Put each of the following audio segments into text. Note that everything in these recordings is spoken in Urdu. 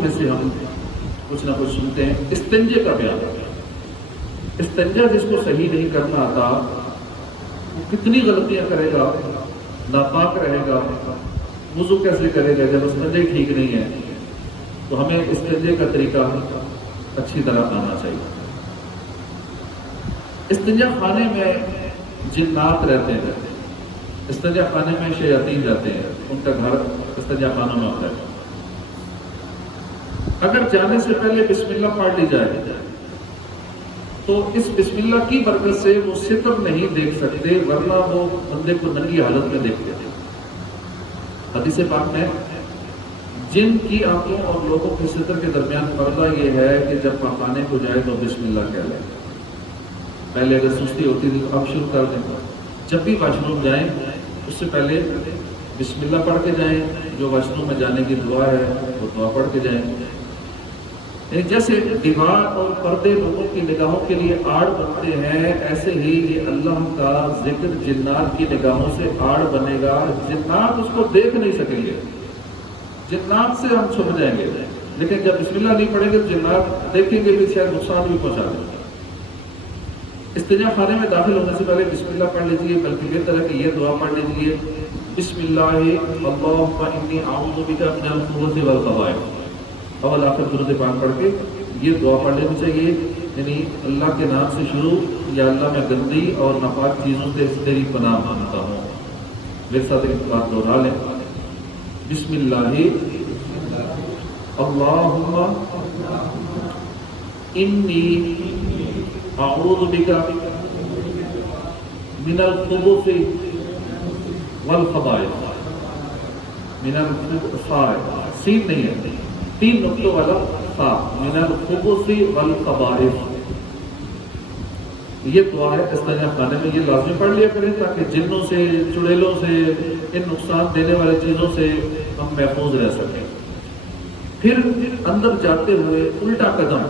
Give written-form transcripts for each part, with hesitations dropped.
میں سے ہم کچھ نہ کچھ سنتے ہیں استنجے کا بیان۔ استنجا جس کو صحیح نہیں کرنا آتا وہ کتنی غلطیاں کرے گا، ناپاک رہے گا، وضو کیسے کرے گا جب استنجا ہی ٹھیک نہیں ہے۔ تو ہمیں استنجے کا طریقہ اچھی طرح آنا چاہیے۔ استنجا خانے میں جنات رہتے ہیں، استنجا خانے میں شیاطین رہتے ہیں، ان کا گھر استنجا خانوں میں ہوتا ہے۔ اگر جانے سے پہلے بسم اللہ پڑھ لی جائے تو اس بسم اللہ کی برکت سے وہ ستر نہیں دیکھ سکتے، ورنہ وہ بندے کو ننگی حالت میں دیکھتے تھے۔ حدیث پاک میں جن کی آنکھوں اور لوگوں کے ستر کے درمیان پردہ یہ ہے کہ جب پاخانے کو جائے تو بسم اللہ کہہ لیں۔ پہلے اگر سستی ہوتی تھی تو اب شروع کر دیں، جب بھی واش روم جائیں اس سے پہلے بسم اللہ پڑھ کے جائیں، جو واش روم میں جانے کی دعا ہے وہ دعا پڑھ کے جائیں۔ جیسے دیوار اور پردے لوگوں کی نگاہوں کے لیے آڑ بنتے ہیں، ایسے ہی یہ اللہ کا ذکر جنات کی نگاہوں سے آڑ بنے گا۔ جنات اس کو دیکھ نہیں سکیں گے، جنات سے ہم چھپ جائیں گے، لیکن جب بسم اللہ نہیں پڑھیں گے تو جنات دیکھیں گے بھی، شاید نقصان بھی پہنچا دیں گے۔ استنجا خانے میں داخل ہونے سے پہلے بسم اللہ پڑھ لیجیے، بلکہ بہتر ہے کہ یہ دعا پڑھ لیجیے، بسم اللہ اللہم انی اعوذ بک من الخبث والخبائث۔ اول آخر درود پاک پڑھ کے یہ دعا پڑھ لینی چاہیے، یعنی اللہ کے نام سے شروع، یا اللہ میں گندی اور ناپاک چیزوں سے تیری پناہ مانگتا ہوں۔ میرے ساتھ ایک بات دوہرا لیں، بسم اللہ اللہم انی اعوذ بک من الخبث والخبائث۔ من الخبث سین نہیں ہے، 3 نقطوں والا خا، من الخبث والخبائث۔ یہ دعا ہے استنجا خانے میں، یہ لازمی پڑھ لیا کریں تاکہ جنوں سے، چڑیلوں سے، ان نقصان دینے والی چیزوں سے ہم محفوظ رہ سکیں۔ پھر اندر جاتے ہوئے الٹا قدم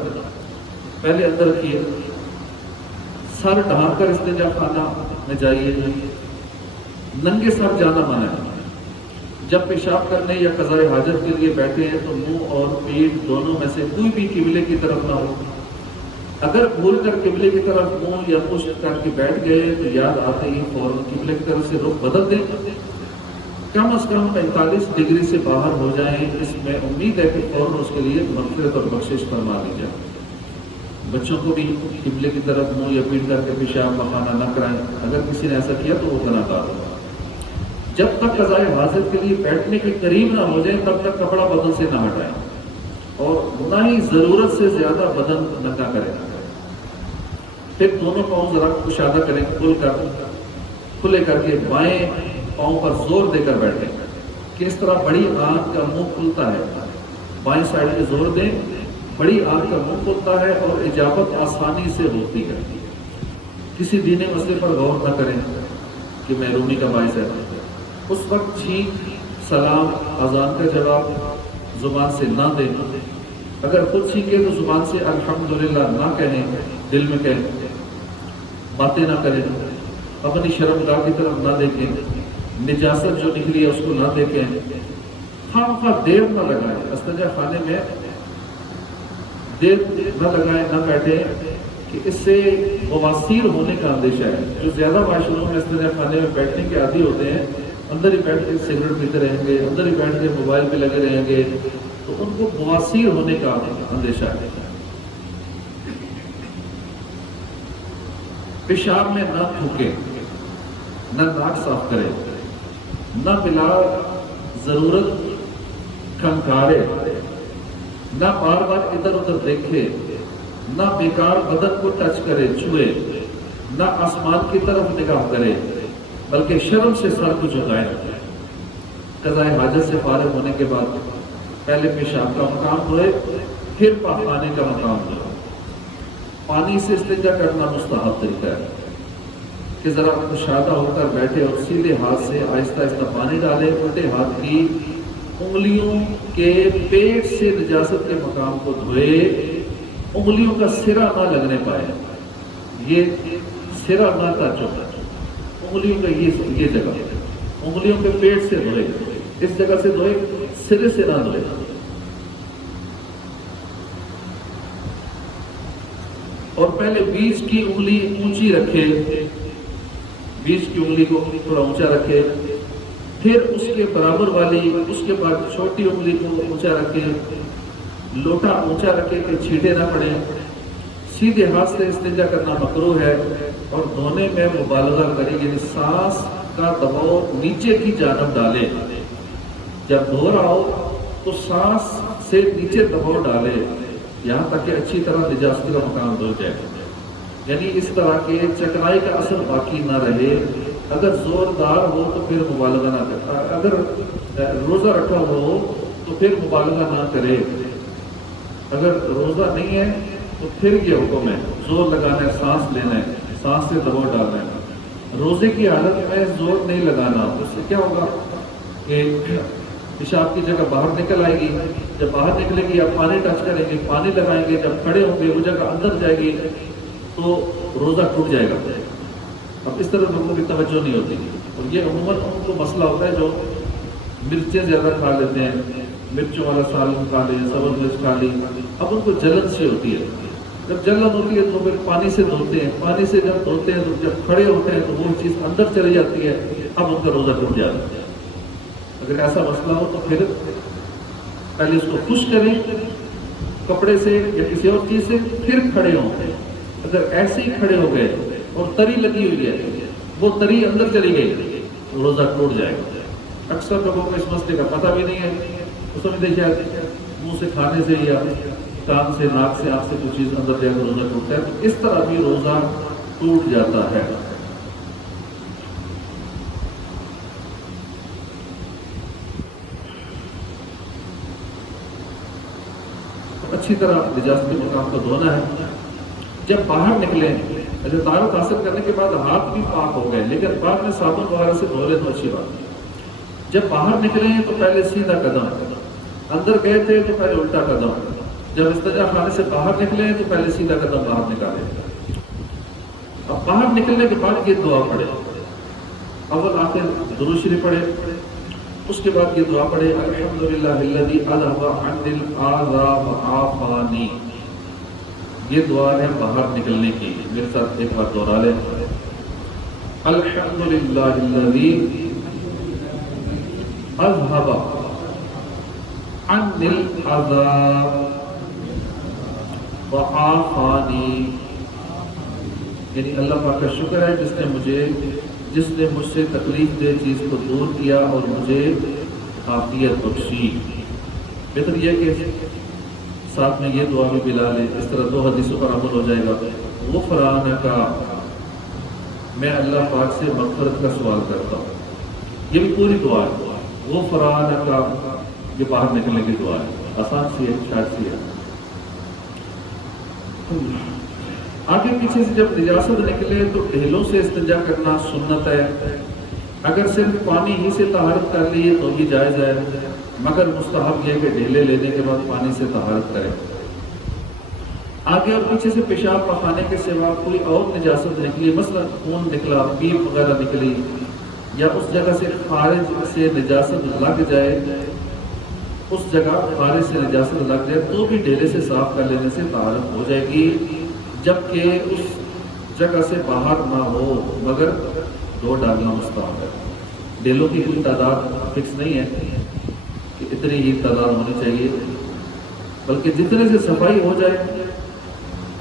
پہلے اندر رکھیے، سر ڈھانپ کر استنجا خانہ میں جائیے، ننگے سر جانا منع ہے۔ جب پیشاب کرنے یا قضائے حاجت کے لیے بیٹھے ہیں تو منہ اور پیٹھ دونوں میں سے کوئی بھی قبلے کی طرف نہ ہو۔ اگر بھول کر قبلے کی طرف منہ یا پشت کر کے بیٹھ گئے تو یاد آتے ہی فوراً قبلے کی طرف سے رخ بدل دیں، کم از کم 45 ڈگری سے باہر ہو جائیں۔ اس میں امید ہے کہ فوراً اس کے لیے مغفرت اور بخشش فرما دی جائے۔ بچوں کو بھی قبلے کی طرف منہ یا پیٹھ کر کے پیشاب پخانا نہ کرائیں، اگر کسی نے ایسا کیا تو وہ گناہ گار ہوگا۔ جب تک قضائے حاجت کے لیے بیٹھنے کے قریب نہ ہو جائیں تب تک کپڑا بدن سے نہ ہٹائیں، اور نہ ہی ضرورت سے زیادہ بدن ننگا کریں۔ پھر دونوں پاؤں ذرا کشادہ کریں، کھلے کر کے بائیں پاؤں پر زور دے کر بیٹھیں، کہ اس طرح بڑی آنکھ کا منہ کھلتا ہے۔ بائیں سائڈ پہ زور دیں، بڑی آنکھ کا منہ کھلتا ہے اور اجابت آسانی سے ہوتی ہے۔ کسی دینی مسئلے پر غور نہ کریں کہ محرومی کا باعث ہے، اس وقت چھینک، سلام، اذان کا جواب زبان سے نہ دیں۔ اگر خود چھینکے تو زبان سے الحمدللہ نہ کہیں، دل میں کہیں، باتیں نہ کریں، اپنی شرمگاہ کی طرف نہ دیکھیں، نجاست جو نکلی ہے اس کو نہ دیکھیں، خواہ دیر نہ لگائیں، استنجا خانے میں دیر نہ لگائیں، نہ بیٹھیں، کہ اس سے بواسیر ہونے کا اندیشہ ہے۔ جو زیادہ واش روم میں استنجا خانے میں بیٹھنے کے عادی ہوتے ہیں، اندر ہی بیٹھ کے سگریٹ پیتے رہیں گے، اندر ہی بیٹھ کے موبائل پہ لگے رہیں گے، تو ان کو بواسیر ہونے کا اندیشہ ہے۔ پیشاب میں نہ تھوکیں، نہ ناک صاف کریں، نہ بلا ضرورت کھنکارے، نہ بار بار ادھر ادھر دیکھے، نہ بیکار بدن کو ٹچ کرے، چھوئے، نہ آسمان کی طرف نگاہ کرے، بلکہ شرم سے سر کو جھکائے۔ قضائے حاجت سے فارغ ہونے کے بعد پہلے پیشاب کا مقام ہوئے، پھر پاخانے کا مقام ہوئے۔ پانی سے استنجا کرنا مستحب طریقہ ہے کہ ذرا کشادہ ہو کر بیٹھے اور سیدھے ہاتھ سے آہستہ آہستہ پانی ڈالیں، الٹے ہاتھ کی انگلیوں کے پیٹ سے نجاست کے مقام کو دھوئے، انگلیوں کا سرا نہ لگنے پائے، یہ سرا نہ ٹچ ہوتا ہے، انگلیوں کا یہ جگہ، انگلیوں کے پیٹ سے دھوئے، اس جگہ سے دھوئے، سرے سے نہ دھوئے۔ اور پہلے بیچ کی انگلی اونچی رکھے، بیچ کی انگلی کو تھوڑا اونچا رکھے، پھر اس کے برابر والی، اس کے بعد چھوٹی انگلی کو اونچا رکھے، لوٹا اونچا رکھے کہ چھینٹے نہ پڑے۔ سیدھے ہاتھ سے استنجا کرنا مکروہ ہے، اور دھونے میں مبالغہ کرے، یعنی سانس کا دباؤ نیچے کی جانب ڈالے۔ جب دھو رہا ہو تو سانس سے نیچے دباؤ ڈالے یہاں تک کہ اچھی طرح نجاست کا مکان دھو جائے، یعنی اس طرح کے چکنائی کا اثر باقی نہ رہے۔ اگر زوردار ہو تو پھر مبالغہ نہ کرے، اگر روزہ رکھا ہو تو پھر مبالغہ نہ کرے۔ اگر روزہ نہیں ہے تو پھر یہ حکم ہے، زور لگانا ہے، سانس لینا ہے، سانس سے دباؤ ڈالنا ہے۔ روزے کی حالت میں زور نہیں لگانا، اس سے کیا ہوگا کہ پیشاب کی جگہ باہر نکل آئے گی، جب باہر نکلے گی آپ پانی ٹچ کریں گے، پانی لگائیں گے، جب کھڑے ہوں گے وہ جگہ اندر جائے گی تو روزہ ٹوٹ جائے گا۔ اب اس طرح لوگوں کی توجہ نہیں ہوتی، اور یہ عموماً ان کو مسئلہ ہوتا ہے جو مرچیں زیادہ کھا لیتے ہیں، مرچوں والا سالن کھا لی، سبز مرچ کھا لی، اب ان کو جلن سی ہوتی ہے۔ جب جلن ہوتی ہے تو پھر پانی سے دھوتے ہیں، پانی سے جب دھوتے ہیں تو جب کھڑے ہوتے ہیں تو وہ چیز اندر چلی جاتی ہے، اب ان کا روزہ ٹوٹ جاتا ہے۔ اگر ایسا مسئلہ ہو تو پھر پہلے اس کو خشک کریں کپڑے سے یا کسی اور چیز سے، پھر کھڑے ہوں۔ اگر ایسے ہی کھڑے ہو گئے اور تری لگی ہوئی ہے، وہ تری اندر چلی گئی، روزہ ٹوٹ جائے گا۔ اکثر لوگوں کو اس مسئلے کا پتہ بھی نہیں ہے، وہ سمجھتے شاید منہ سے کھانے سے یا کان سے، ناک سے، آنکھ سے کوئی چیز اندر جائے تو روزہ ٹوٹتا ہے، تو اس طرح بھی روزہ ٹوٹ جاتا ہے۔ اچھی طرح نجاست کے مقام کو دھونا ہے۔ جب باہر نکلیں، اچھا طہارت حاصل کرنے کے بعد ہاتھ بھی پاک ہو گئے لیکن بعد میں صابن وغیرہ سے دھو لیں تو اچھی بات ہے۔ جب باہر نکلیں تو پہلے سیدھا قدم، اندر گئے تھے تو پہلے الٹا قدم، جب استنجا خانے سے باہر نکلیں تو پہلے سیدھا قدم باہر نکالیں۔ اب باہر نکلنے کے بعد یہ دعا پڑھے، اول آخر درود شریف پڑھے، اس کے بعد یہ دعا پڑھے، الحمدللہ الذی اذھب عنی الاذى وعافانی۔ یہ دعا ہے باہر نکلنے کی، میرے ساتھ ایک بار دوہرا لیں، الحمدللہ الذی اذھب عنی الاذى وعافانی، یعنی اللہ پاک کا شکر ہے جس نے مجھ سے تکلیف دہ چیز کو دور کیا اور مجھے عافیت بخشی۔ بہتر یہ کہ ساتھ میں یہ دعا بھی ملا لیں، اس طرح دو حدیثوں پر عمل ہو جائے گا۔ غفرانک، میں اللہ پاک سے مغفرت کا سوال کرتا ہوں، یہ بھی پوری دعا ہے۔ غفرانک، یہ باہر نکلنے کی دعا ہے، آسان سی ہے، شاید سی ہے۔ آگے پیچھے سے جب نجاست نکلے تو ڈھیلوں سے استنجا کرنا سنت ہے، اگر صرف پانی ہی سے طہارت کر لیے تو بھی جائز ہے، مگر مستحب یہ کہ ڈھیلے لینے کے بعد پانی سے طہارت کرے۔ آگے اور پیچھے سے پیشاب پخانے کے سوا کوئی اور نجاست نکلی، مثلا خون نکلا، پیپ وغیرہ نکلی، یا اس جگہ سے خارج سے نجاست لگ جائے، اس جگہ خارج سے نجاست لگ جائے تو بھی ڈھیلے سے صاف کر لینے سے طہارت ہو جائے گی، جبکہ اس جگہ سے باہر نہ ہو، مگر دو ڈالنا مستحب ہے۔ ڈھیلوں کی کوئی تعداد فکس نہیں ہے کہ اتنی ہی تعداد ہونی چاہیے، بلکہ جتنے سے صفائی ہو جائے،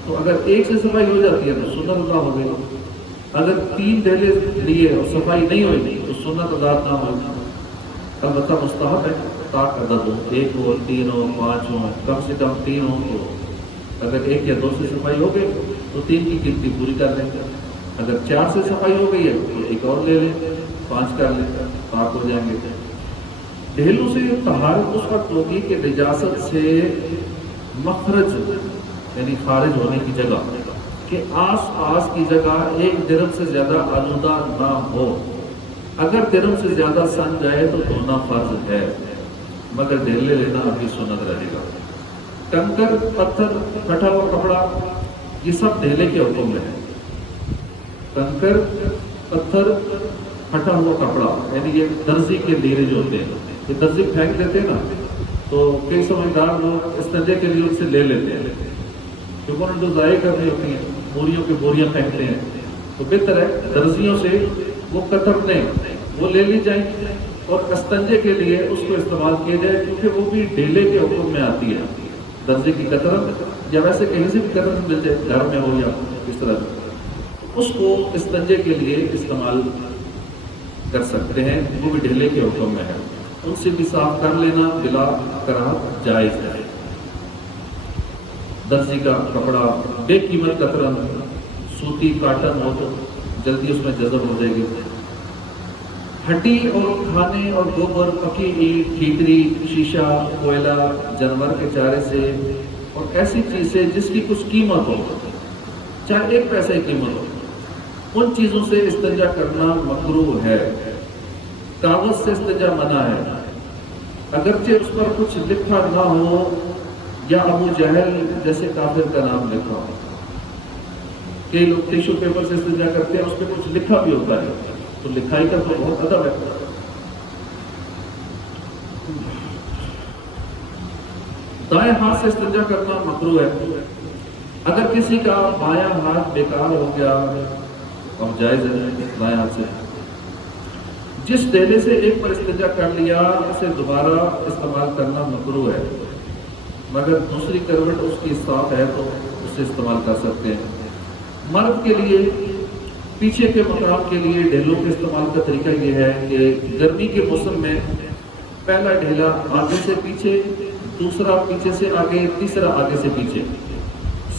تو اگر ایک سے صفائی ہو جاتی ہے تو سنت ادا ہو گئی، اگر 3 ڈھیلے لیے اور صفائی نہیں ہوئی تو سنت ادا نہ ہوگی، البتہ مستحب ہے طاق عدد ہو، 1 ہو، 3 ہو، 5 ہو، کم سے کم 3 ہو، تو اگر 1 یا 2 سے صفائی ہو گئی تو 3 کی گنتی پوری کر لیں، اگر 4 سے صفائی ہو گئی ہے تو 1 اور لے لیں، 5 کر لیں، پاک ہو جائیں گے۔ ڈھیلوں سے طہارت اس وقت ہوگی کہ نجاست سے مخرج یعنی خارج ہونے کی جگہ، کہ آس پاس کی جگہ 1 درم سے زیادہ آلودہ نہ ہو۔ اگر درم سے زیادہ سن جائے تو دھونا فرض ہے، مگر ڈھیلے لینا ابھی سنت رہے گا۔ کنکر، پتھر، پھٹا ہوا کپڑا، یہ سب ڈھیلے کے حکم میں ہے۔ کنکر، پتھر، پھٹا ہوا کپڑا، یعنی یہ درزی کے لیرے جو ہوتے ہیں، یہ درزی پھینک دیتے ہیں نا، تو کئی سمجھدار لوگ استنجے کے لیے ان سے لے لیتے ہیں، کیونکہ انہوں نے جو ضائع کرنی ہوتی ہیں بوریوں کی بوریاں پھینکتے ہیں، تو بہتر ہے درزیوں سے وہ کترنے وہ لے لی جائیں اور کستنجے کے لیے اس کو استعمال کیا جائے، کیونکہ وہ بھی ڈھیلے کے حکم میں آتی ہے۔ درزے کی کترت یا ویسے کہیں سے بھی کترت مل جائے، گھر میں ہو یا اس طرح، اس کو استنجے کے لیے استعمال کر سکتے ہیں، وہ بھی ڈھیلے کے حکم میں ہے، ان سے بھی صاف کر لینا بلا کراہت جائز ہے۔ درزی کا کپڑا بے قیمت کترن سوتی کاٹن ہو تو جلدی اس میں جذب ہو جائے گی۔ ہڈی اور کھانے اور گوبر، پکی اینٹ، ٹھیکری، شیشہ، کوئلہ، جانور کے چارے سے اور ایسی چیز سے جس کی کچھ قیمت ہو، چاہے 1 پیسے کی قیمت ہو، ان چیزوں سے استنجا کرنا مکروہ ہے۔ کاغذ سے استنجا منع ہے، اگرچہ اس پر کچھ لکھا نہ ہو یا ابو جہل جیسے کافر کا نام لکھا ہو۔ کئی لوگ ٹیشو پیپر سے استنجا کرتے ہیں، اس پہ کچھ لکھا بھی ہوتا ہے، تو لکھائی کا تو بہت ادب ہے۔ دائیں ہاتھ سے استنجا کرنا مکروہ ہے، اگر کسی کا بایاں ہاتھ بیکار ہو گیا اب جائز ہے دائیں ہاتھ سے۔ جس ڈیلے سے ایک پر استنجا کر لیا اسے دوبارہ استعمال کرنا مکروہ ہے، مگر دوسری کروٹ اس کی صاف ہے تو اسے استعمال کر سکتے ہیں۔ مرد کے لیے پیچھے کے مقام کے لیے ڈھیلوں کے استعمال کا طریقہ یہ ہے کہ گرمی کے موسم میں پہلا ڈھیلا آگے سے پیچھے، دوسرا پیچھے سے آگے، تیسرا آگے سے پیچھے۔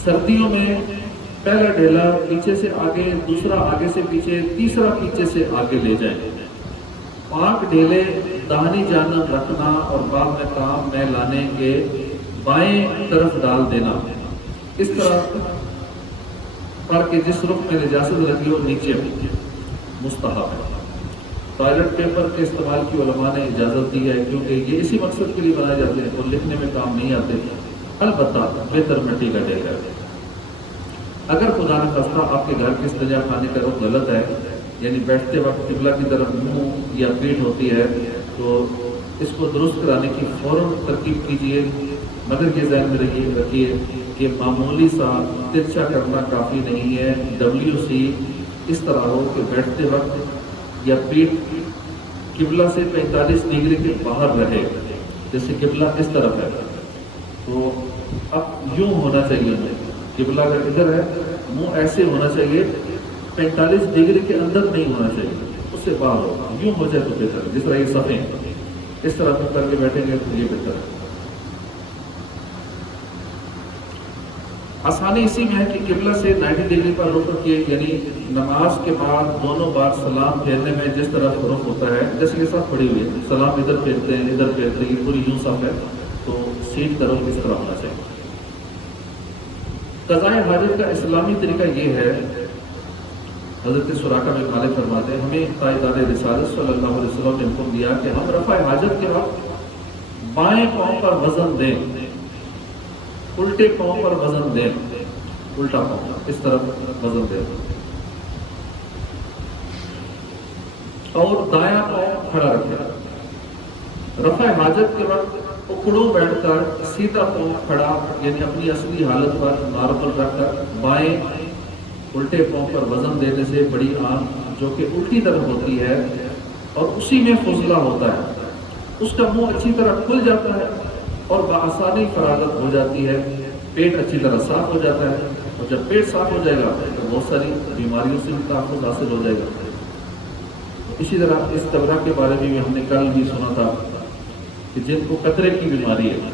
سردیوں میں پہلا ڈھیلا پیچھے سے آگے، دوسرا آگے سے پیچھے، تیسرا پیچھے سے آگے لے جائیں۔ 5 ڈھیلے داہنی جانب رکھنا اور بعد میں کام میں لانے کے بائیں طرف ڈال دینا، اس طرح پر کہ جس رخ میں نجاست لگی ہو نیچے مستحب ہے۔ ٹوائلٹ پیپر کے استعمال کی علماء نے اجازت دی ہے، کیونکہ یہ اسی مقصد کے لیے بنائے جاتے ہیں اور لکھنے میں کام نہیں آتے، البتہ بہتر مٹی کا ڈھیلا۔ اگر خدا نخواستہ آپ کے گھر کے استنجا خانے کا رخ غلط ہے، یعنی بیٹھتے وقت قبلہ کی طرف منہ یا پیٹھ ہوتی ہے، تو اس کو درست کرانے کی فوراً ترکیب کیجیے، مگر یہ ذہن میں رکھیے کہ معمولی سا ترچھا کرنا کافی نہیں ہے۔ WC اس طرح ہو کہ بیٹھتے وقت یا پیٹھ قبلہ سے 45 ڈگری کے باہر رہے، جیسے قبلہ اس طرف ہے تو اب یوں ہونا چاہیے، قبلہ کا ادھر ہے، منہ ایسے ہونا چاہیے، 45 ڈگری کے اندر نہیں ہونا چاہیے، اس سے باہر ہو، یوں ہو جائے تو بہتر ہے۔ جس طرح یہ صفیں اس طرح منہ کر کے بیٹھیں گے تو یہ بہتر ہے۔ آسانی اسی میں ہے کہ قبلہ سے 90 ڈگری پر رخ رکھیے، یعنی نماز کے بعد دونوں بار سلام پھیرنے میں جس طرح رخ ہوتا ہے، جیسے یہ صف پڑی ہوئی ہے، سلام ادھر پھیرتے ہیں ادھر پھیرتے ہیں، یہ پوری یوں صف ہے تو سیٹ کا رخ اس طرح ہونا چاہیے۔ قضاء حاجت کا اسلامی طریقہ یہ ہے، حضرت سراقہ بن مالک فرماتے ہیں ہمیں تاجدار رسالت صلی اللہ علیہ وسلم نے حکم دیا کہ ہم رفع حاجت کے وقت بائیں پاؤں پر وزن دیں، الٹے پاؤں پر وزن دیں، الٹا پاؤں اس طرف وزن دیں، اور دایاں پاؤں کھڑا رکھیں۔ رفع حاجت کے وقت اکڑوں بیٹھ کر سیدھا پاؤں کھڑا، یعنی اپنی اصلی حالت پر نارمل رکھ کر بائیں الٹے پاؤں پر وزن دینے سے بڑی آنکھ جو کہ الٹی طرف ہوتی ہے اور اسی میں فضلہ ہوتا ہے، اس کا منہ اچھی طرح کھل جاتا ہے اور بآسانی فراغت ہو جاتی ہے، پیٹ اچھی طرح صاف ہو جاتا ہے، اور جب پیٹ صاف ہو جائے گا تو بہت ساری بیماریوں سے بھی تحفظ حاصل ہو جائے گا۔ اسی طرح اس طبرہ کے بارے میں ہم نے کل بھی سنا تھا کہ جن کو قطرے کی بیماری ہے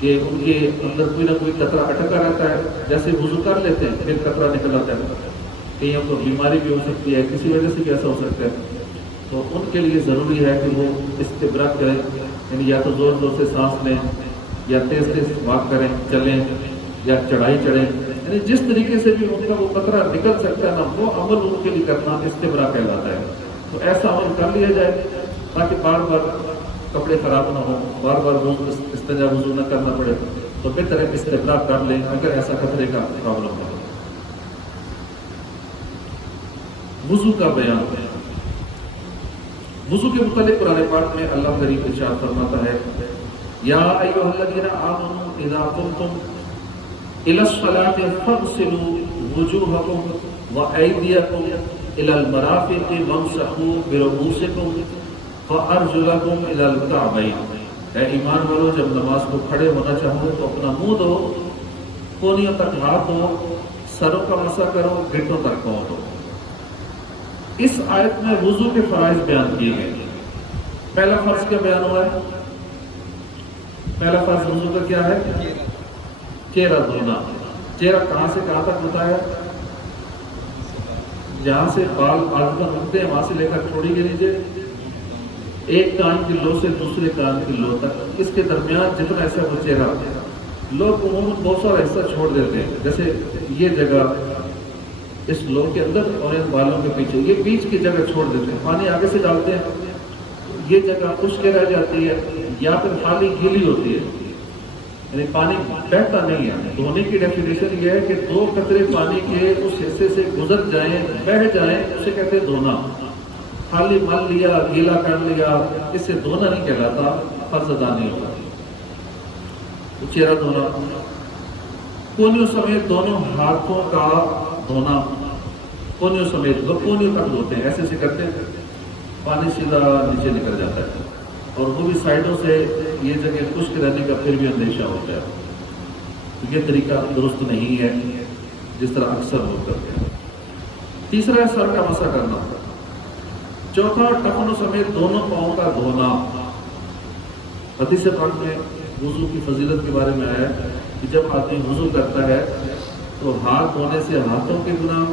کہ ان کے اندر کوئی نہ کوئی قطرہ اٹکا رہتا ہے، جیسے وضو کر لیتے ہیں پھر قطرہ نکل آتا ہے، کہیں کو بیماری بھی ہو سکتی ہے، کسی وجہ سے بھی ایسا ہو سکتا ہے، تو ان کے لیے ضروری ہے کہ وہ استبراء کریں، یعنی یا تو زور زور سے سانس لیں یا تیز تیز واک کریں، چلیں یا چڑھائی چڑھیں، یعنی جس طریقے سے بھی ان کا وہ قطرہ نکل سکتا ہے نا، وہ عمل ان کے لیے کرنا استبراء کہلاتا ہے۔ تو ایسا عمل کر لیا جائے تاکہ بار بار کپڑے خراب نہ ہوں، بار بار استنجا وضو نہ کرنا پڑے، تو بہتر ہے استبراء کر لیں اگر ایسا خطرے کا پرابلم ہے۔ وضو کا بیان، وضو کے متعلق قرآن پاک میں اللہ کریم ارشاد فرماتا ہے یا ایھا الذین آمنوا اذا قمتم إلى الصلاة فاغسلوا وجوهكم وأيديكم إلى المرافق وامسحوا برؤوسكم وأرجلكم إلى الكعبين. اے ایمان والو، جب نماز کو کھڑے ہونا چاہو تو اپنا منہ دھو، کونیوں تک ہاتھ دھو، سروں کا مسح کرو، گھٹنوں تک پاؤں دھو. اس آیت میں وضو کے فرائض بیان کیے گئے. پہلا فرض کیا بیان ہوا ہے؟ پہلا فرض وضو کا کیا ہے؟ چہرہ دھونا. چہرہ کہاں سے کہاں تک ہوتا ہے؟ جہاں سے بال آدمی ہوتے ہیں وہاں سے لے کر تھوڑی کے نیچے ایک کان کی لو سے دوسرے کان کی لو تک، اس کے درمیان جتنا ایسا وہ چہرہ. لوگ عموماً بہت سارا حصہ چھوڑ دیتے ہیں، جیسے یہ جگہ اس لو کے اندر اور ان بالوں کے پیچھے، یہ بیچ کی جگہ چھوڑ دیتے ہیں. پانی آگے سے ڈالتے ہیں، یہ جگہ خشک رہ جاتی ہے یا پھر خالی گیلی ہوتی ہے، یعنی پانی بہتا نہیں ہے. دھونے کی ڈیفینیشن یہ ہے کہ 2 قطرے پانی کے اس حصے سے گزر جائیں، بہہ جائیں، اسے کہتے ہیں دھونا. خالی مل لیا، گیلا کر لیا، اس سے دھونا نہیں کہلاتا، فرض ادا نہیں ہوتا. چہرہ دھونا، کونیوں سمیت دونوں ہاتھوں کا دھونا، کونیوں سمیت کونیوں تک دھوتے ہیں، ایسے کرتے ہیں، پانی سیدھا نیچے نکل جاتا ہے. اور وہ بھی سائڈوں سے یہ جگہ خشک رہنے کا پھر بھی اندیشہ ہوتا ہے. یہ طریقہ درست نہیں ہے جس طرح اکثر لوگ کرتے ہیں. تیسرا ہے سر کا مسح کرنا. چوتھا ٹخنوں سمیت دونوں پاؤں کا دھونا. حدیث پاک میں وضو کی فضیلت کے بارے میں آیا ہے کہ جب آدمی وضو کرتا ہے تو ہاتھ دھونے سے ہاتھوں کے گناہ،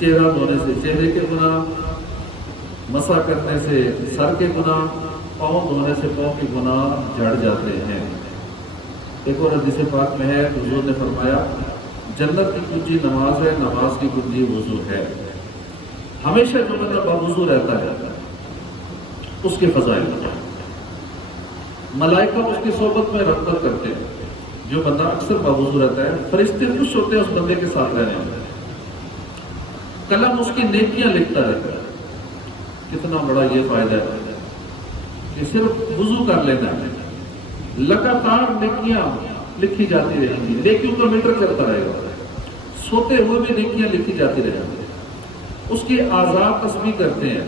چہرہ دھونے سے چہرے کے گناہ، مسح کرنے سے سر کے گناہ، پاؤں دھونے سے پاؤں کے گناہ جھڑ جاتے ہیں. ایک اور حدیث پاک میں ہے، حضور نے فرمایا جنت کی کنجی نماز ہے، نماز کی کنجی وضو ہے. ہمیشہ جو بندہ باوضو رہتا ہے اس کے فضائل، ملائکہ اس کی صحبت میں رغبت کرتے ہیں. جو بندہ اکثر باوضو رہتا ہے فرشتے خوش ہوتے ہیں اس بندے کے ساتھ رہنے میں. قلم اس کی نیکیاں لکھتا رہتا ہے. کتنا بڑا یہ فائدہ ہے کہ صرف وضو کر لینا ہے، لگاتار نیکیاں لکھی جاتی رہیں گی. نیکیوں کا میٹر چلتا رہے گا، سوتے ہوئے بھی نیکیاں لکھی جاتی رہیں گی. اس کی اعضاء تسبیح کرتے ہیں.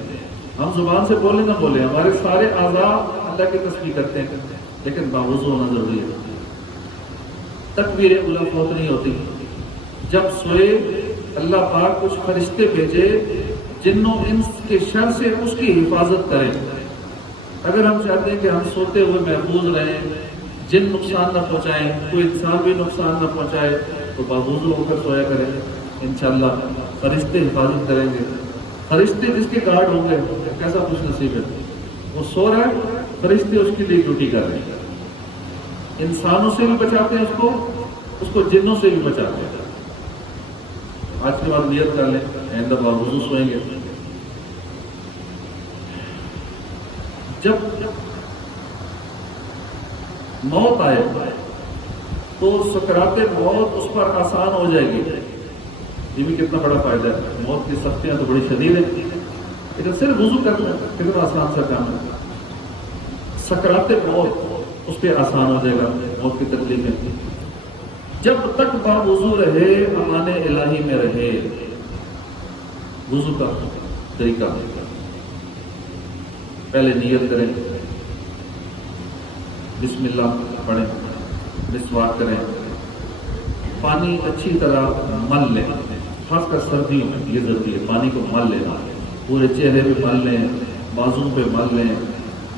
ہم زبان سے بولے نہ بولے، ہمارے سارے اعضاء اللہ کی تسبیح کرتے ہیں، لیکن باوضو ہونا ضروری ہے. تکبیر اولیٰ فوت نہیں ہوتی. جب سوئے اللہ پاک کچھ فرشتے بھیجے جنوں انس کے شر سے اس کی حفاظت کریں. اگر ہم چاہتے ہیں کہ ہم سوتے ہوئے محفوظ رہیں، جن نقصان نہ پہنچائیں، کوئی انسان بھی نقصان نہ پہنچائے، تو باوضو ہو کر سویا کریں. انشاءاللہ فرشتے حفاظت کریں گے. فرشتے جس کے گارڈ ہوں گے کیسا خوش نصیب ہے. وہ سو رہا ہے، فرشتے اس کے لیے ڈیوٹی کر رہے ہیں. انسانوں سے بھی بچاتے ہیں اس کو جنوں سے بھی بچاتے ہیں. آج کے بعد نیت کر لیں آئندہ باوضو سوئیں گے. جب موت آئے تو سکرات موت اس پر آسان ہو جائے گی. یہ بھی کتنا بڑا فائدہ ہے. موت کی سختیاں تو بڑی شدید ہیں، لیکن صرف وضو کرنا کتنا آسان سا کام ہے. سکرات موت اس پہ آسان ہو جائے گا. موت کی تکلیفیں جب تک باوضو رہے امان الہی میں رہے. وضو کا طریقہ پہلے نیت کریں، بسم اللہ پڑھیں، مسواک کریں، پانی اچھی طرح مل لیں. خاص کر سردیوں میں یہ ضروری ہے، پانی کو مل لینا. پورے چہرے پہ مل لیں، بازو پہ مل لیں،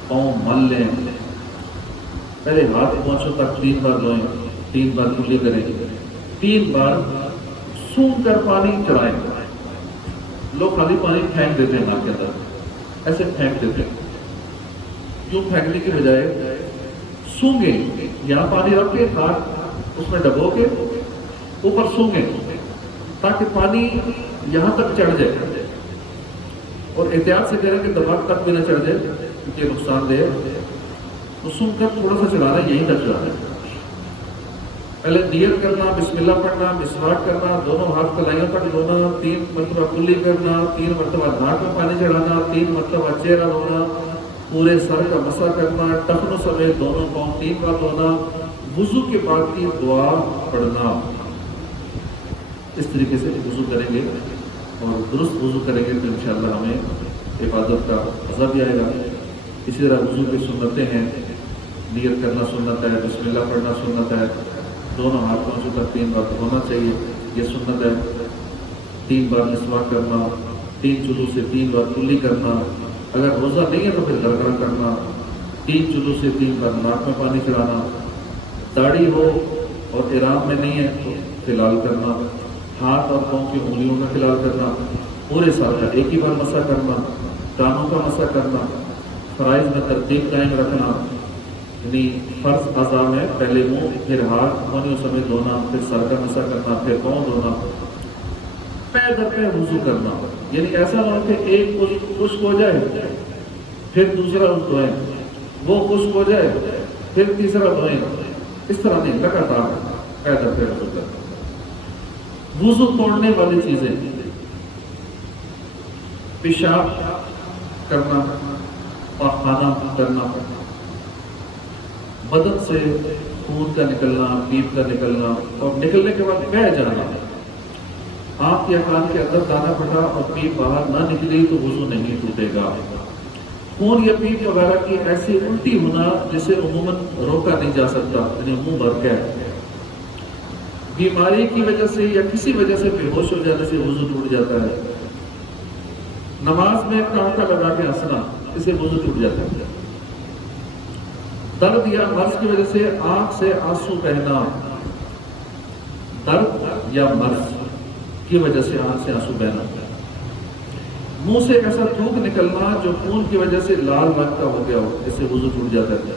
پاؤں مل لیں. پہلے ہاتھ پہنچوں تک 3 بار دھوئیں، 3 بار کلی کریں، 3 بار سونگھ کر پانی چڑھائیں. لوگ خالی پانی پھینک دیتے ہیں ناک کے اندر، ایسے پھینک دیتے ہیں. کیوں پھینکنے کی بجائے سونگیں. یہاں پانی رکھ کے ناک اس میں ڈبو کے اوپر سونگیں تاکہ پانی یہاں تک چڑھ جائے. اور احتیاط سے کریں کہ دماغ تک بھی نہ چڑھ جائے کیونکہ نقصان دہ ہے. تو سن کر تھوڑا سا چلانا ہے، یہیں تک چلانا ہے. پہلے نیت کرنا، بسم اللہ پڑھنا، مسواک کرنا، دونوں ہاتھ کلائیوں تک دھونا، 3 مرتبہ کلی کرنا، 3 مرتبہ ناک میں پانی چڑھانا، 3 مرتبہ چہرہ دھونا، پورے سر کا مسح کرنا، ٹخنوں سمیت دونوں پاؤں 3 بار دھونا. وضو کے بعد کی دعا پڑھنا، اس طریقے سے وضو کریں گے اور درست وضو کریں گے تو انشاءاللہ ہمیں عبادت کا مزہ بھی آئے گا۔ اسی طرح وضو کی سنتیں ہیں، نیت کرنا سنت ہے، بسم اللہ پڑھنا سنت ہے، دونوں ہاتھوں سے تک 3 بار ہونا چاہیے، یہ سنت ہے۔ 3 بار مسواک کرنا، 3 چلو سے 3 بار کلی کرنا، اگر روزہ نہیں ہے تو پھر گرگرا کرنا، 3 چلو سے 3 بار ناک میں پانی چلانا، داڑھی ہو اور احرام میں نہیں ہے تو فلال کرنا، ہاتھ اور پاؤں کی انگلیوں میں فلال کرنا، پورے سال کا ایک ہی بار مسح کرنا، کانوں کا مسح کرنا، فرائض میں ترتیب قائم رکھنا، یعنی فرض اعضاء میں پہلے منہ پھر ہاتھ دونوں سمیت دھونا، پھر سر کا مسح کرنا، پھر پاؤں دھونا، پیر در پہ وضو کرنا، یعنی ایسا نہ ہو کہ ایک خشک ہو جائے پھر دوسرا دھوئیں، وہ خشک ہو جائے پھر تیسرا دھوئیں، اس طرح نہیں، لگاتار پیر در پہ وضو کرنا۔ وضو توڑنے والی چیزیں، پیشاب کرنا، پاخانہ کرنا، بدن سے خون کا نکلنا، پیپ کا نکلنا، اور نکلنے کے بعد بہہ جانا، آنکھ یا کان کے اندر دانا پھٹا اور پیپ باہر نہ نکلی تو وضو نہیں ٹوٹے گا۔ خون یا پیپ وغیرہ کی ایسی الٹی ہونا جسے عموماً روکا نہیں جا سکتا، یعنی منہ بھر کے، بیماری کی وجہ سے یا کسی وجہ سے بے ہوش ہو جانے سے وضو ٹوٹ جاتا ہے۔ نماز میں ٹانکا لگا کے ہنسنا، اسے وضو ٹوٹ جاتا ہے۔ درد یا مرض کی وجہ سے آنکھ سے آنسو بہنا، درد یا مرض کی وجہ سے آنکھ سے آنسو بہنا، منہ سے ایسا تھوک نکلنا جو خون کی وجہ سے لال رنگ کا ہو گیا ہو، اس سے وضو ٹوٹ جاتا ہے۔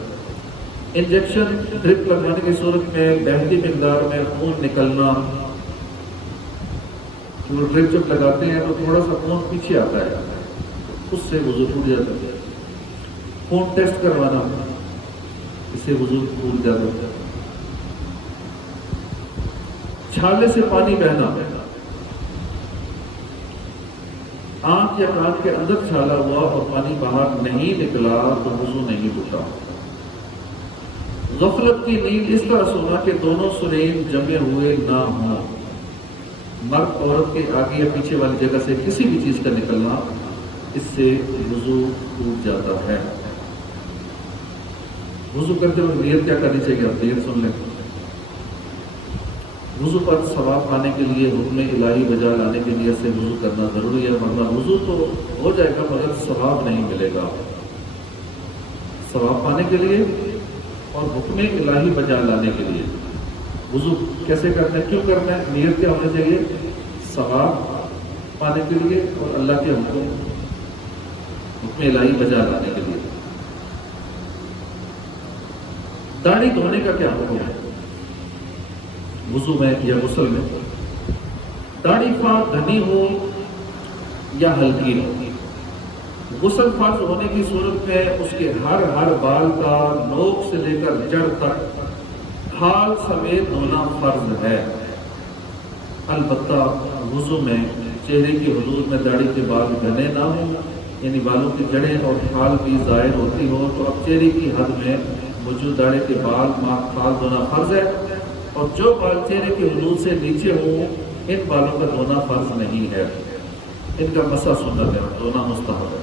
انجیکشن ڈرپ لگانے کی صورت میں بہتی مقدار میں خون نکلنا، وہ ڈرپ جب لگاتے ہیں تو تھوڑا سا خون پیچھے آتا ہے، اس سے وضو ٹوٹ جاتا ہے۔ خون ٹیسٹ کروانا، اس سے وضو ٹوٹ جاتا ہے۔ چھالے سے پانی بہنا، آنکھ یا کان کے اندر چھالا ہوا اور پانی باہر نہیں نکلا تو وضو نہیں ٹوٹا۔ غفلت کی نیند اس طرح سونا کہ دونوں سرین جمے ہوئے نہ ہوں، مرد عورت کے آگے یا پیچھے والی جگہ سے کسی بھی چیز کا نکلنا، اس سے وضو ٹوٹ جاتا ہے۔ وضو کرتے وقت نیت کیا کرنی چاہیے؟ آپ نیت سن لیں۔ وضو پر ثواب پانے کے لیے حکم الہی بجا لانے کی نیت سے وضو کرنا ضروری ہے، ورنہ وضو تو ہو جائے گا مگر ثواب نہیں ملے گا۔ ثواب پانے کے لیے اور حکم الہی بجا لانے کے لیے وضو کیسے کرنا ہے، کیوں کرنا ہے، نیت کیا ہونا چاہیے؟ ثواب پانے کے لیے اور اللہ کے حکم الہی بجا لانے کے لیے۔ داڑھی دھونے کا کیا حکم ہے وضو میں یا غسل میں؟ داڑھی خواہ گھنی ہو یا ہلکی ہو، غسل فرض ہونے کی صورت میں اس کے ہر بال کا نوک سے لے کر جڑ تک کھال سمیت دھونا فرض ہے۔ البتہ وضو میں چہرے کی حدود میں داڑھی کے بال گھنے نہ ہوں، یعنی بالوں کی جڑیں اور کھال بھی ظاہر ہوتی ہو تو اب چہرے کی حد میں موجود داڑھی کے بال کھال دھونا فرض ہے، اور جو بال چہرے کی حدود سے نیچے ہوں ان بالوں کا دھونا فرض نہیں ہے، ان کا مسح سنت ہے، دھونا مستحب ہے۔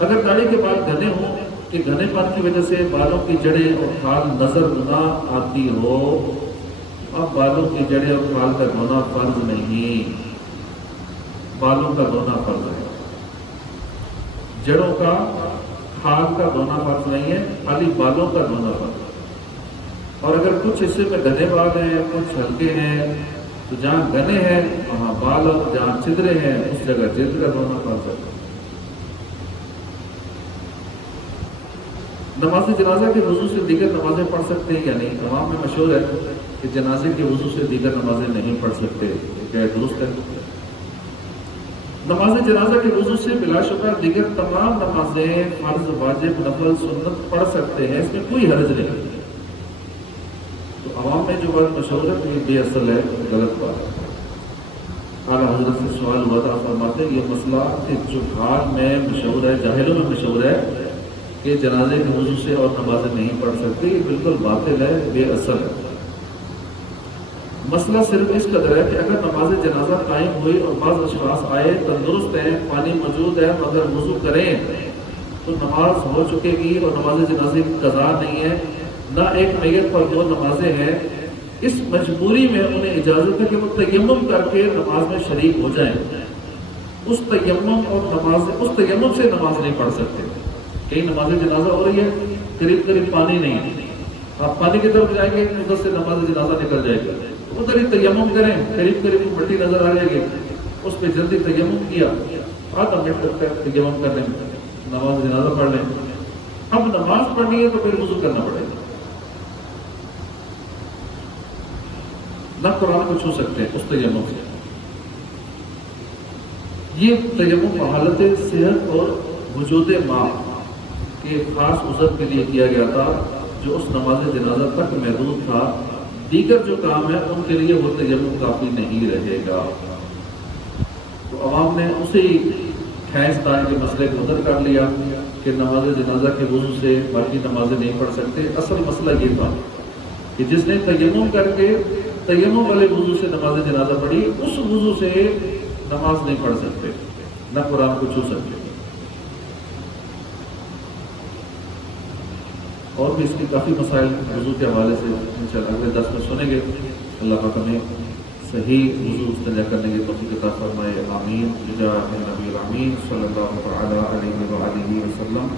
اگر داڑھی کے بال گھنے ہوں کہ گھنے پن کی وجہ سے بالوں کی جڑیں اور کھال نظر نہ آتی ہو، اب بالوں کی جڑیں اور کھال کا دھونا فرض نہیں، بالوں کا دھونا فرض ہے، جڑوں کا کھال کا دھونا فرض نہیں ہے، خالی بالوں کا دھونا فرض ہے۔ اور اگر کچھ حصے میں گھنے بال ہیں کچھ ہلکے ہیں تو جہاں گھنے ہیں وہاں بال، اور جہاں چدرے ہیں اس جگہ جلد کا دھونا فرض ہے۔ نماز جنازہ کے وضو سے دیگر نمازیں پڑھ سکتے ہیں یا نہیں؟ عوام میں مشہور ہے کہ جنازے کے وضو سے دیگر نمازیں نہیں پڑھ سکتے، کیا درست ہے؟ نماز جنازہ کے وضو سے بلا شبہ دیگر تمام نمازیں فرض، واجب، نفل، سنت پڑھ سکتے ہیں، اس میں کوئی حرج نہیں۔ تو عوام میں جو بات مشہور ہے یہ بے اصل ہے، غلط بات ہے۔ اعلیٰ حضرت سے سوال ہوا تھا، فرماتے ہیں یہ مسئلہ کہ جو حال میں مشہور ہے، جاہلوں میں مشہور ہے کہ جنازے کے وضو سے اور نمازیں نہیں پڑھ سکتے، یہ بالکل باطل ہے، بے اصل ہے۔ مسئلہ صرف اس قدر ہے کہ اگر نماز جنازہ قائم ہوئی اور بعض اشخاص آئے، تندرست ہیں، پانی موجود ہے، مگر وضو کریں تو نماز ہو چکے گی اور نماز جنازے کی قضا نہیں ہے، نہ ایک میت پر 2 نمازیں ہیں۔ اس مجبوری میں انہیں اجازت ہے کہ وہ تیمم کر کے نماز میں شریک ہو جائیں۔ اس تیمم سے نماز نہیں پڑھ سکتے۔ کہیں نماز جنازہ ہو رہی ہے، قریب پانی نہیں ہے، آپ پانی کی طرف جائیں گے ادھر سے نماز جنازہ نکل جائے گا، ادھر ہی تیمم کریں، قریب مٹی نظر آ جائے گی، اس پہ جلدی تیمم کیا، آدھا منٹ لگتا ہے تیمم کرنے میں، نماز جنازہ پڑھ لیں۔ اب نماز پڑھنی ہے تو پھر وضو کرنا پڑے گا، نہ قرآن کو چھو سکتے ہیں اس تیمم سے۔ یہ تیمم حالت صحت اور وجود ماں کے خاص عذر کے لیے کیا گیا تھا، جو اس نماز جنازہ تک محدود تھا۔ دیگر جو کام ہے ان کے لیے وہ تیمم کافی نہیں رہے گا۔ تو عوام نے اسی کھینچ تان کے مسئلے کو ادھر کر لیا کہ نماز جنازہ کے وضو سے باقی نمازیں نہیں پڑھ سکتے۔ اصل مسئلہ یہ تھا کہ جس نے تیمم کر کے تیمم والے وضو سے نماز جنازہ پڑھی، اس وضو سے نماز نہیں پڑھ سکتے، نہ قرآن کو چھو سکتے۔ اور بھی اس کی کافی مسائل وضو کے حوالے سے انشاءاللہ اگلے 10 میں سنیں گے۔ اللہ پاک ہمیں صحیح وضو استنجا کرنے کی توفیق عطا فرمائے، آمین بجاہ نبی الامین صلی اللہ علیہ وسلم۔